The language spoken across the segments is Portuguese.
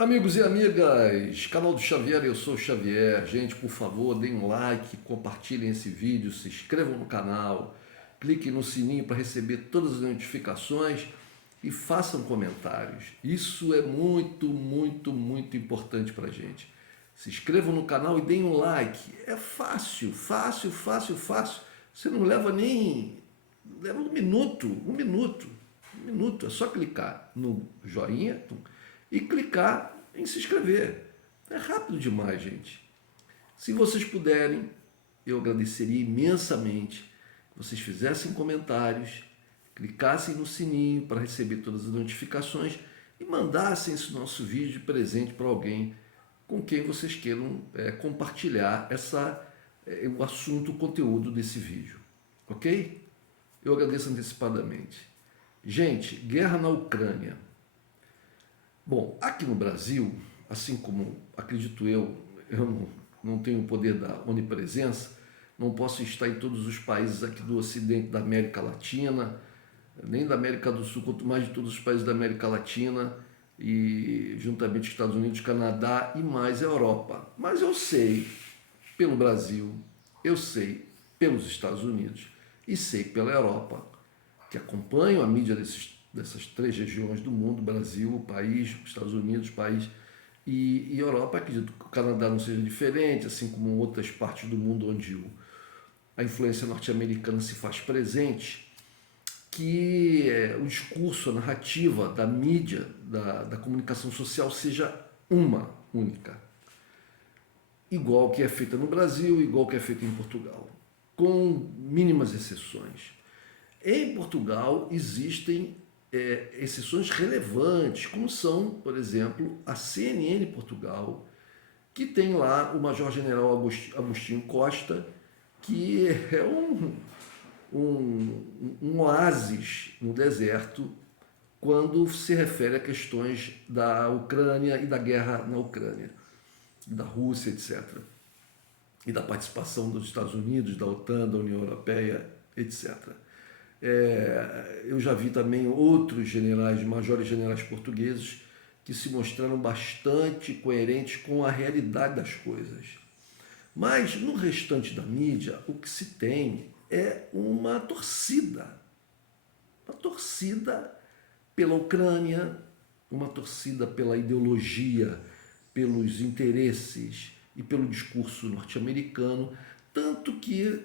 Amigos e amigas, canal do Xavier, eu sou o Xavier. Gente, por favor, deem um like, compartilhem esse vídeo, se inscrevam no canal, cliquem no sininho para receber todas as notificações e façam comentários. Isso é muito importante para a gente. Se inscrevam no canal e deem um like. É fácil. Você não leva nem... leva um minuto. É só clicar no joinha e clicar em se inscrever. É rápido demais, gente. Se vocês puderem, eu agradeceria imensamente que vocês fizessem comentários, clicassem no sininho para receber todas as notificações e mandassem esse nosso vídeo de presente para alguém com quem vocês queiram compartilhar o assunto, o conteúdo desse vídeo. Ok? Eu agradeço antecipadamente. Gente, guerra na Ucrânia. Bom, aqui no Brasil, assim como acredito eu não tenho o poder da onipresença, não posso estar em todos os países aqui do Ocidente da América Latina, nem da América do Sul, quanto mais de todos os países da América Latina, e juntamente com Estados Unidos, Canadá e mais a Europa. Mas eu sei pelo Brasil, eu sei pelos Estados Unidos e sei pela Europa, que acompanham a mídia dessas três regiões do mundo, Brasil, o país, Estados Unidos, país e Europa. Acredito que o Canadá não seja diferente, assim como outras partes do mundo onde a influência norte-americana se faz presente, que o discurso, a narrativa da mídia, da comunicação social seja uma única, igual que é feita no Brasil, igual que é feita em Portugal, com mínimas exceções. Em Portugal existem exceções relevantes, como são, por exemplo, a CNN Portugal, que tem lá o Major-General Agostinho Costa, que é um oásis no deserto quando se refere a questões da Ucrânia e da guerra na Ucrânia, da Rússia, etc. E da participação dos Estados Unidos, da OTAN, da União Europeia, etc. Eu já vi também outros generais, majores generais portugueses, que se mostraram bastante coerentes com a realidade das coisas. Mas no restante da mídia, o que se tem é uma torcida pela Ucrânia, uma torcida pela ideologia, pelos interesses e pelo discurso norte-americano, tanto que,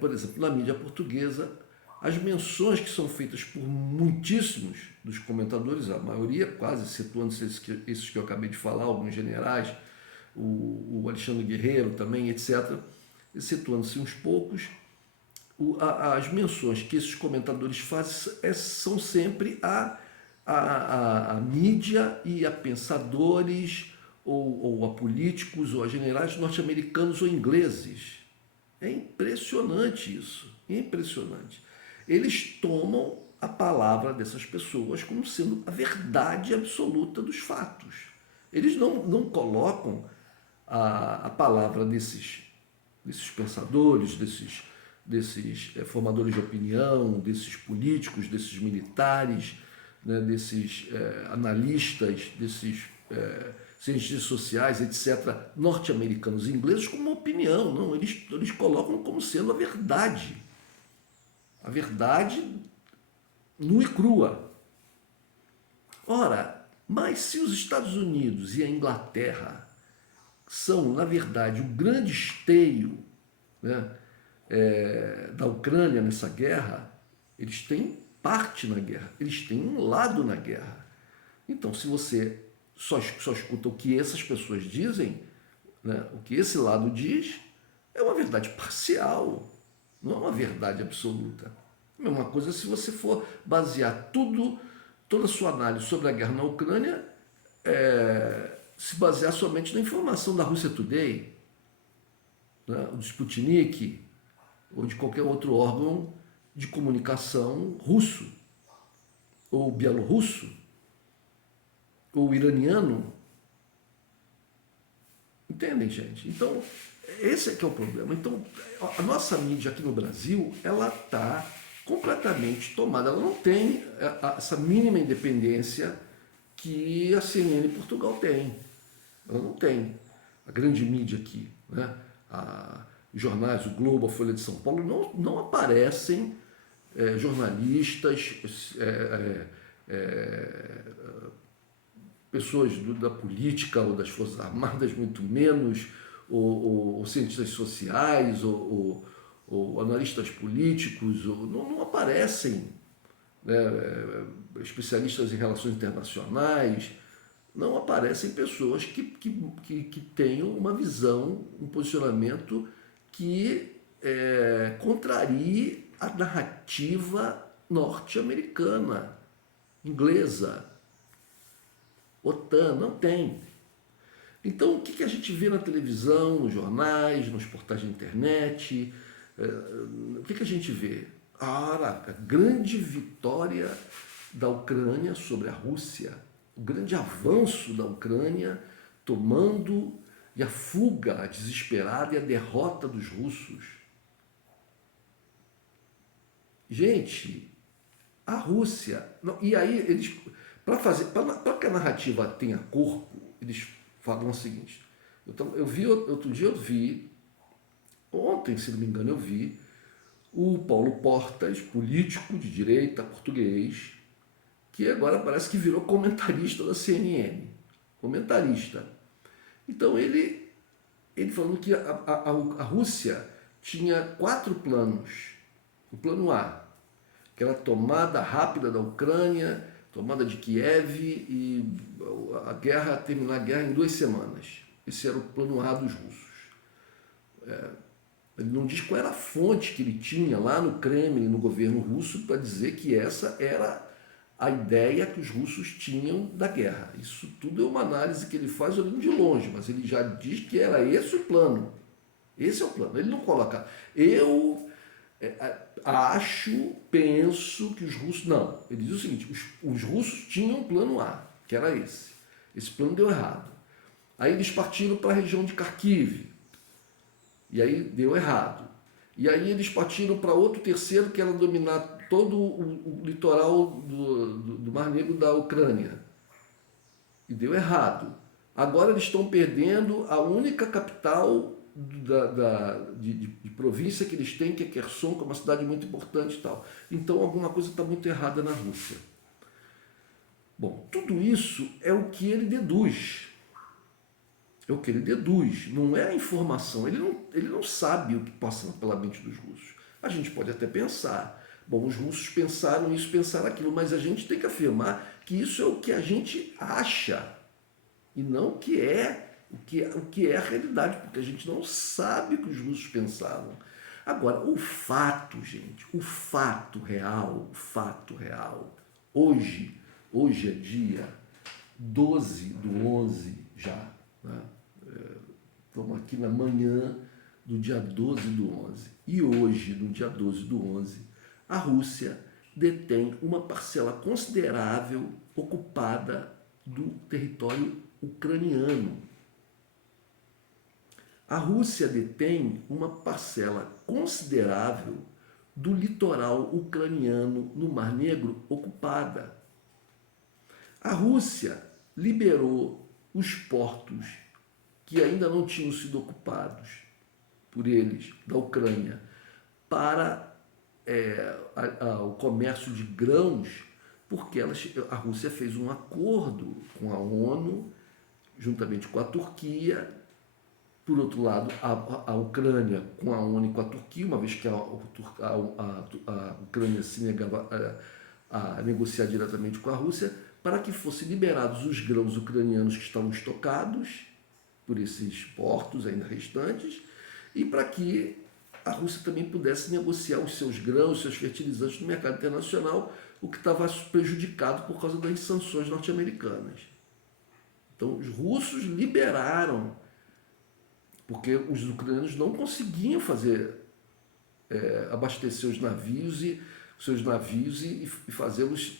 por exemplo, na mídia portuguesa, as menções que são feitas por muitíssimos dos comentadores, a maioria quase, situando-se esses que eu acabei de falar, alguns generais, o Alexandre Guerreiro também, etc., situando-se uns poucos, as menções que esses comentadores fazem são sempre a mídia e a pensadores, ou a políticos, ou a generais norte-americanos ou ingleses. É impressionante isso, impressionante. Eles tomam a palavra dessas pessoas como sendo a verdade absoluta dos fatos. Eles não colocam a palavra desses pensadores, desses formadores de opinião, desses políticos, desses militares, né, desses analistas, desses cientistas sociais, etc., norte-americanos e ingleses, como uma opinião. Não, eles colocam como sendo a verdade. A verdade nua e crua. Ora, mas se os Estados Unidos e a Inglaterra são, na verdade, o grande esteio, né, da Ucrânia nessa guerra, eles têm parte na guerra, eles têm um lado na guerra. Então, se você só escuta o que essas pessoas dizem, né, o que esse lado diz, é uma verdade parcial, não é uma verdade absoluta. A mesma coisa se você for basear toda a sua análise sobre a guerra na Ucrânia, se basear somente na informação da Russia Today, né, do Sputnik, ou de qualquer outro órgão de comunicação russo, ou bielorrusso, ou iraniano. Entendem, gente? Então, esse é que é o problema. Então, a nossa mídia aqui no Brasil, ela está completamente tomada. Ela não tem essa mínima independência que a CNN Portugal tem. Ela não tem. A grande mídia aqui, né? Os jornais, o Globo, a Folha de São Paulo, não aparecem jornalistas, pessoas da política ou das Forças Armadas, muito menos, ou cientistas sociais, ou analistas políticos, não aparecem, né, especialistas em relações internacionais, não aparecem pessoas que tenham uma visão, um posicionamento que contrarie a narrativa norte-americana, inglesa, OTAN, não tem. Então, o que a gente vê na televisão, nos jornais, nos portais de internet? O que a gente vê? A grande vitória da Ucrânia sobre a Rússia, o grande avanço da Ucrânia tomando, e a fuga desesperada e a derrota dos russos. Gente, a Rússia... Não, e aí, eles, para que a narrativa tenha corpo, eles falam o seguinte. Outro dia eu vi, ontem, se não me engano, eu vi o Paulo Portas, político de direita português, que agora parece que virou comentarista da CNN. Comentarista. Então ele falando que a Rússia tinha 4 planos. O plano A, que era a tomada rápida da Ucrânia, tomada de Kiev e terminar a guerra em 2 semanas. Esse era o plano A dos russos. Ele não diz qual era a fonte que ele tinha lá no Kremlin, no governo russo, para dizer que essa era a ideia que os russos tinham da guerra. Isso tudo é uma análise que ele faz olhando de longe, mas ele já diz que era esse o plano. Esse é o plano. Ele não coloca... Eu acho, penso que os russos... Não. Ele diz o seguinte, os russos tinham um plano A, que era esse. Esse plano deu errado. Aí eles partiram para a região de Kharkiv. E aí deu errado. E aí eles partiram para outro terceiro, que era dominar todo o litoral do Mar Negro da Ucrânia. E deu errado. Agora eles estão perdendo a única capital de província que eles têm, que é Kherson, que é uma cidade muito importante e tal. Então alguma coisa está muito errada na Rússia. Bom, tudo isso é o que ele deduz. É o que ele deduz, não é a informação. Ele não sabe o que passa pela mente dos russos. A gente pode até pensar, bom, os russos pensaram isso, pensaram aquilo, mas a gente tem que afirmar que isso é o que a gente acha e não o que é a realidade, porque a gente não sabe o que os russos pensavam. Agora, o fato, gente, o fato real, hoje é dia 12/11 já, né? Estamos aqui na manhã do dia 12/11. E hoje, no dia 12/11, a Rússia detém uma parcela considerável ocupada do território ucraniano. A Rússia detém uma parcela considerável do litoral ucraniano no Mar Negro ocupada. A Rússia liberou os portos que ainda não tinham sido ocupados por eles, da Ucrânia, para o comércio de grãos, porque a Rússia fez um acordo com a ONU, juntamente com a Turquia. Por outro lado, a Ucrânia com a ONU e com a Turquia, uma vez que a Ucrânia se negava a negociar diretamente com a Rússia, para que fossem liberados os grãos ucranianos que estavam estocados por esses portos ainda restantes, e para que a Rússia também pudesse negociar os seus grãos, os seus fertilizantes no mercado internacional, o que estava prejudicado por causa das sanções norte-americanas. Então, os russos liberaram, porque os ucranianos não conseguiam abastecer os navios e fazê-los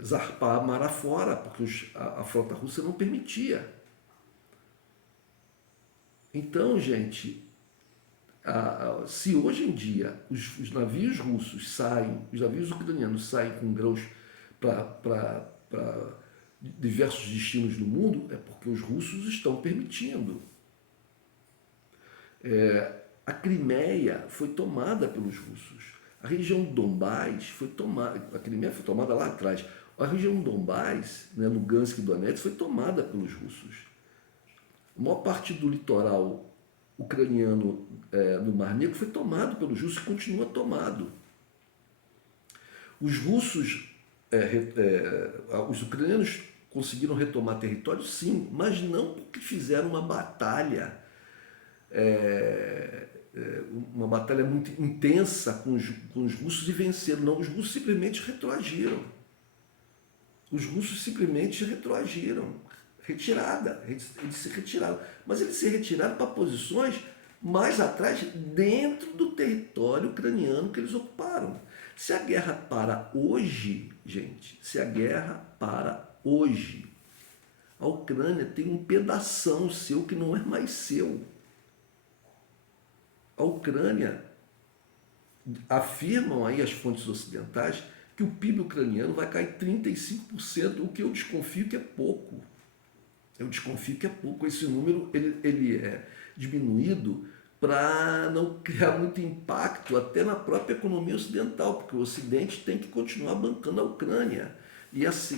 zarpar mar afora, porque a frota russa não permitia. Então, gente, se hoje em dia os navios russos saem, os navios ucranianos saem com grãos para diversos destinos no mundo, é porque os russos estão permitindo. A Crimeia foi tomada pelos russos. A região do Donbás foi tomada, a Crimeia foi tomada lá atrás. A região do Donbás, né, Lugansk e Donetsk, foi tomada pelos russos. A maior parte do litoral ucraniano no Mar Negro foi tomado pelos russos e continua tomado. Os russos, os ucranianos conseguiram retomar território, sim, mas não porque fizeram uma batalha muito intensa com os russos e venceram. Não, os russos simplesmente retroagiram. Os russos simplesmente retroagiram. Eles se retiraram. Mas eles se retiraram para posições mais atrás, dentro do território ucraniano que eles ocuparam. Se a guerra para hoje, gente, se a guerra para hoje, a Ucrânia tem um pedação seu que não é mais seu. A Ucrânia, afirmam aí as fontes ocidentais, que o PIB ucraniano vai cair 35%, o que eu desconfio que é pouco. Eu desconfio que é pouco. Esse número ele é diminuído para não criar muito impacto até na própria economia ocidental, porque o Ocidente tem que continuar bancando a Ucrânia. E esse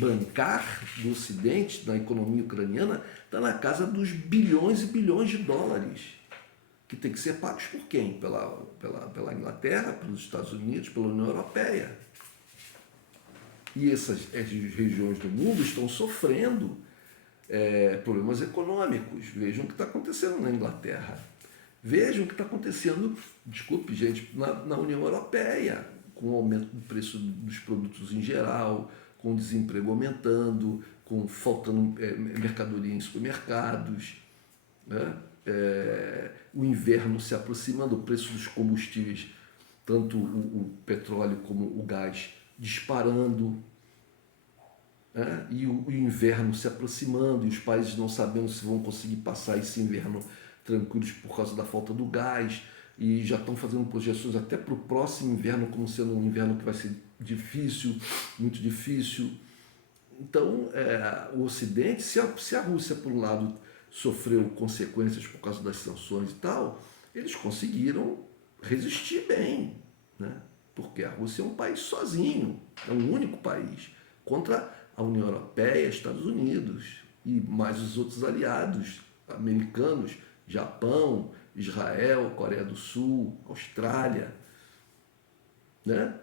bancar do Ocidente na economia ucraniana está na casa dos bilhões e bilhões de dólares, que tem que ser pagos por quem? Pela Inglaterra, pelos Estados Unidos, pela União Europeia. E essas regiões do mundo estão sofrendo problemas econômicos. Vejam o que está acontecendo na Inglaterra. Vejam o que está acontecendo, desculpe gente, na União Europeia, com o aumento do preço dos produtos em geral, com o desemprego aumentando, com faltando mercadoria em supermercados, né? O inverno se aproximando, o preço dos combustíveis, tanto o petróleo como o gás, disparando, né? E o inverno se aproximando, e os países não sabendo se vão conseguir passar esse inverno tranquilos por causa da falta do gás, e já estão fazendo projeções até para o próximo inverno como sendo um inverno que vai ser difícil, muito difícil. Então, o Ocidente, se a Rússia, por um lado, sofreu consequências por causa das sanções e tal, eles conseguiram resistir bem, né? Porque a Rússia é um país sozinho, é um único país, contra a União Europeia, Estados Unidos e mais os outros aliados americanos, Japão, Israel, Coreia do Sul, Austrália, né?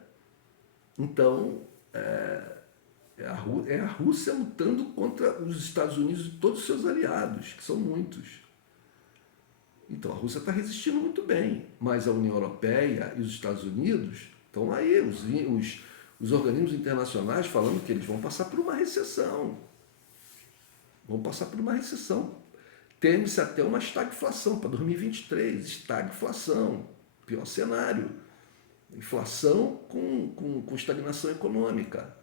Então, é a Rússia lutando contra os Estados Unidos e todos os seus aliados, que são muitos. Então a Rússia está resistindo muito bem, mas a União Europeia e os Estados Unidos estão aí, os organismos internacionais falando que eles vão passar por uma recessão. Vão passar por uma recessão. Teme-se até uma estagflação para 2023, estagflação, pior cenário. Inflação com estagnação econômica.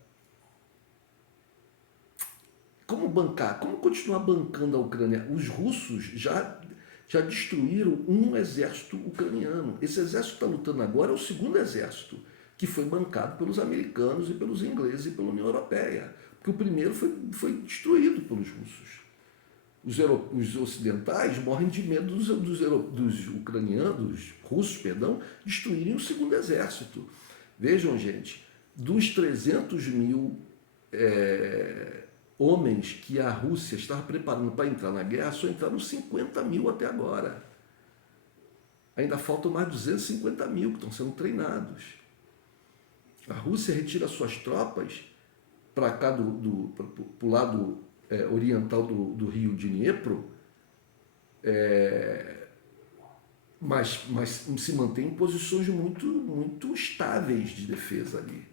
Como bancar? Como continuar bancando a Ucrânia? Os russos já destruíram um exército ucraniano. Esse exército que está lutando agora é o segundo exército, que foi bancado pelos americanos e pelos ingleses e pela União Europeia. Porque o primeiro foi destruído pelos russos. Os ocidentais morrem de medo dos ucranianos, russos, destruírem o segundo exército. Vejam, gente, dos 300 mil homens que a Rússia estava preparando para entrar na guerra, só entraram 50 mil até agora. Ainda faltam mais 250 mil que estão sendo treinados. A Rússia retira suas tropas para cá para o lado oriental do rio Dniepro, mas se mantém em posições muito estáveis de defesa ali.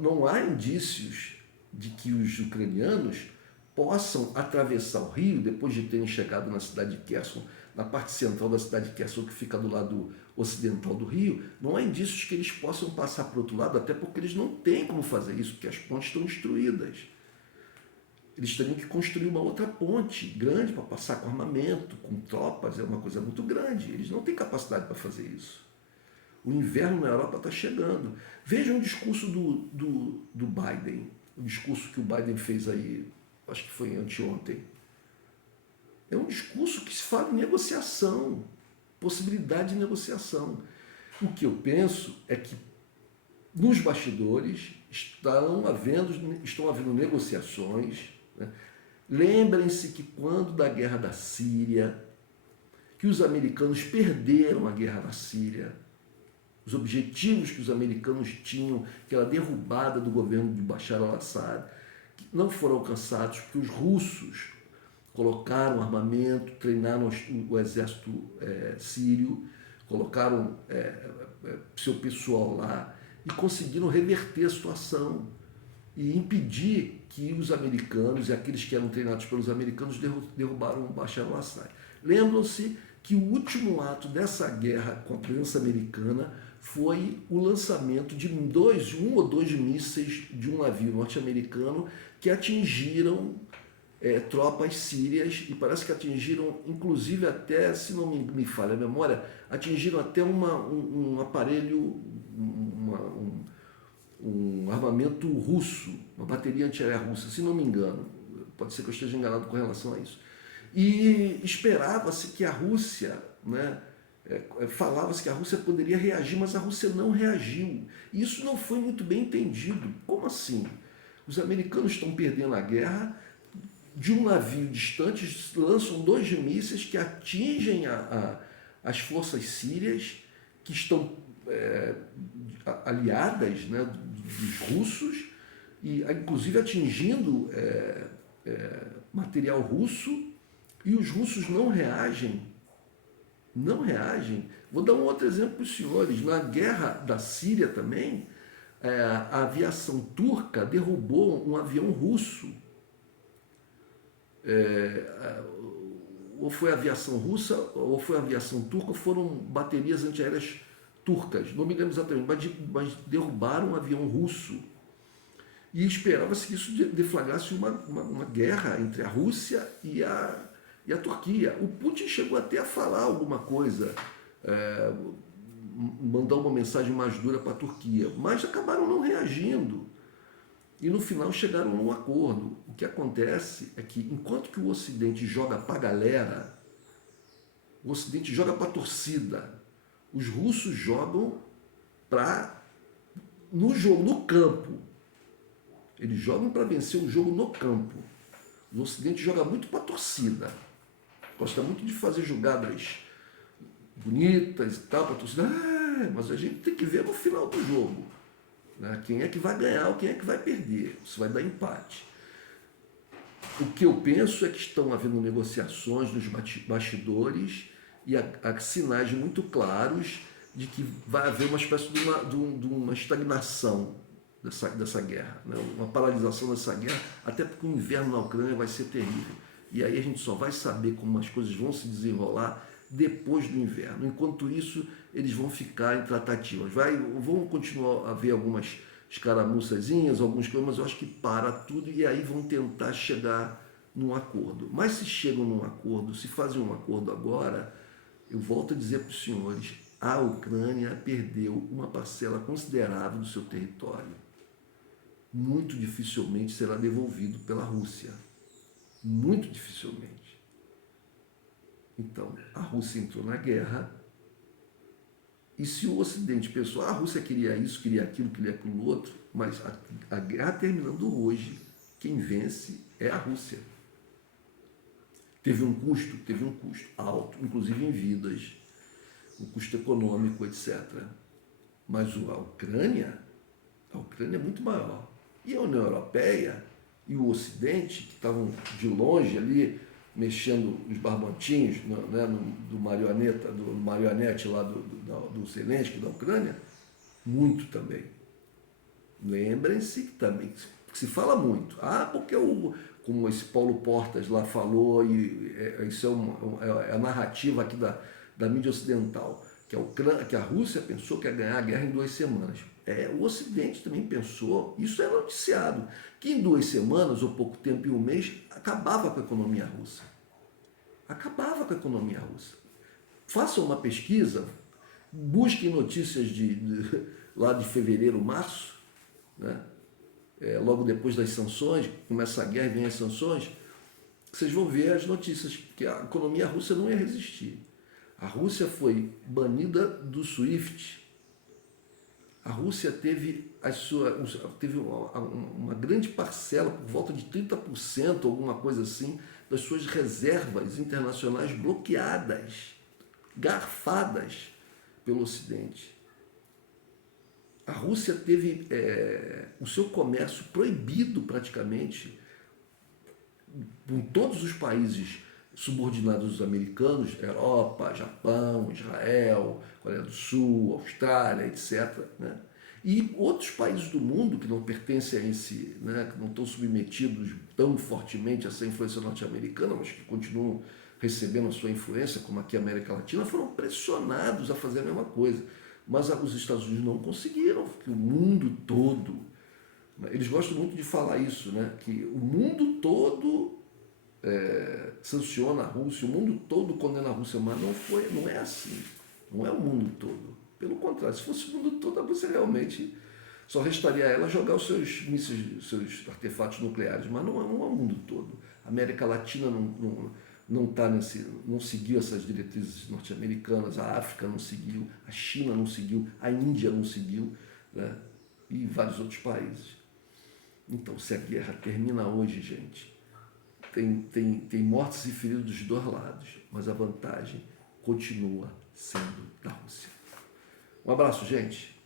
Não há indícios de que os ucranianos possam atravessar o rio depois de terem chegado na cidade de Kherson, na parte central da cidade de Kherson, que fica do lado ocidental do rio. Não há indícios que eles possam passar para o outro lado, até porque eles não têm como fazer isso, porque as pontes estão destruídas. Eles teriam que construir uma outra ponte grande para passar com armamento, com tropas, é uma coisa muito grande. Eles não têm capacidade para fazer isso. O inverno na Europa está chegando. Veja um discurso do Biden, o discurso que o Biden fez aí, acho que foi anteontem. É um discurso que se fala em negociação, possibilidade de negociação. O que eu penso é que nos bastidores estão havendo negociações. Né? Lembrem-se que quando da guerra da Síria, que os americanos perderam a guerra da Síria, os objetivos que os americanos tinham, aquela derrubada do governo de Bashar al-Assad, não foram alcançados porque os russos colocaram armamento, treinaram o exército sírio, colocaram seu pessoal lá e conseguiram reverter a situação e impedir que os americanos e aqueles que eram treinados pelos americanos derrubaram o Bashar al-Assad. Lembram-se que o último ato dessa guerra com a presença americana foi o lançamento de um ou dois mísseis de um navio norte-americano que atingiram tropas sírias e parece que atingiram, inclusive até, se não me falha a memória, atingiram até um aparelho, um armamento russo, uma bateria antiaérea russa, se não me engano. Pode ser que eu esteja enganado com relação a isso. E esperava-se que a Rússia, né, falava-se que a Rússia poderia reagir, mas a Rússia não reagiu. E isso não foi muito bem entendido. Como assim? Os americanos estão perdendo a guerra, de um navio distante lançam dois mísseis que atingem as forças sírias, que estão aliadas, né, dos russos, e inclusive atingindo material russo, e os russos não reagem. Não reagem. Vou dar um outro exemplo para os senhores. Na guerra da Síria também, a aviação turca derrubou um avião russo. Ou foi a aviação russa, ou foi a aviação turca, ou foram baterias antiaéreas turcas. Não me lembro exatamente, mas derrubaram um avião russo. E esperava-se que isso deflagrasse uma guerra entre a Rússia e a Turquia. O Putin chegou até a falar alguma coisa, mandar uma mensagem mais dura para a Turquia, mas acabaram não reagindo. E no final chegaram num acordo. O que acontece é que, enquanto que o Ocidente joga para a galera, o Ocidente joga para a torcida, os russos jogam no jogo, no campo. Eles jogam para vencer o jogo no campo. O Ocidente joga muito para a torcida. Gosta muito de fazer jogadas bonitas e tal para a torcida. Mas a gente tem que ver no final do jogo, né? Quem é que vai ganhar ou quem é que vai perder. Isso vai dar empate. O que eu penso é que estão havendo negociações nos bastidores e há sinais muito claros de que vai haver uma espécie de uma estagnação dessa guerra, né? Uma paralisação dessa guerra, até porque o inverno na Ucrânia vai ser terrível. E aí a gente só vai saber como as coisas vão se desenrolar depois do inverno. Enquanto isso, eles vão ficar em tratativas. Vão continuar a haver algumas escaramuçazinhas, algumas coisas, mas eu acho que para tudo e aí vão tentar chegar num acordo. Mas se chegam num acordo, se fazem um acordo agora, eu volto a dizer para os senhores, a Ucrânia perdeu uma parcela considerável do seu território. Muito dificilmente será devolvido pela Rússia. Muito dificilmente. Então, a Rússia entrou na guerra, e se o Ocidente pensou, a Rússia queria isso, queria aquilo outro, mas a guerra terminando hoje, quem vence é a Rússia. Teve um custo alto, inclusive em vidas, um custo econômico, etc. Mas a Ucrânia é muito maior. E a União Europeia e o Ocidente, que estavam de longe ali, mexendo os barbantinhos, né, do marionete lá do Zelensky, da Ucrânia, muito também. Lembrem-se que também se fala muito. Porque como esse Paulo Portas lá falou, e isso é a narrativa aqui da mídia ocidental, que a Rússia pensou que ia ganhar a guerra em 2 semanas. O Ocidente também pensou, isso é noticiado, que em 2 semanas, ou pouco tempo, em um mês, acabava com a economia russa. Acabava com a economia russa. Façam uma pesquisa, Busquem notícias lá de fevereiro, março, né? Logo depois das sanções, começa a guerra e vem as sanções, vocês vão ver as notícias que a economia russa não ia resistir. A Rússia foi banida do SWIFT. A Rússia teve uma grande parcela, por volta de 30%, alguma coisa assim, das suas reservas internacionais bloqueadas, garfadas pelo Ocidente. A Rússia teve o seu comércio proibido praticamente com todos os países subordinados aos americanos, Europa, Japão, Israel, Coreia do Sul, Austrália, etc., né? E outros países do mundo que não pertencem a esse, né, que não estão submetidos tão fortemente a essa influência norte-americana, mas que continuam recebendo a sua influência, como aqui a América Latina, foram pressionados a fazer a mesma coisa. Mas os Estados Unidos não conseguiram, porque o mundo todo, eles gostam muito de falar isso, né, que o mundo todo sanciona a Rússia, o mundo todo condena a Rússia, mas não é assim, não é o mundo todo. Pelo contrário, se fosse o mundo todo, a Rússia realmente só restaria a ela jogar os seus mísseis, seus artefatos nucleares, mas não é o mundo todo. A América Latina não seguiu essas diretrizes norte-americanas, a África não seguiu, a China não seguiu, a Índia não seguiu, né? E vários outros países. Então, se a guerra termina hoje, gente, tem mortes e feridos dos dois lados, mas a vantagem continua sendo da Rússia. Um abraço, gente.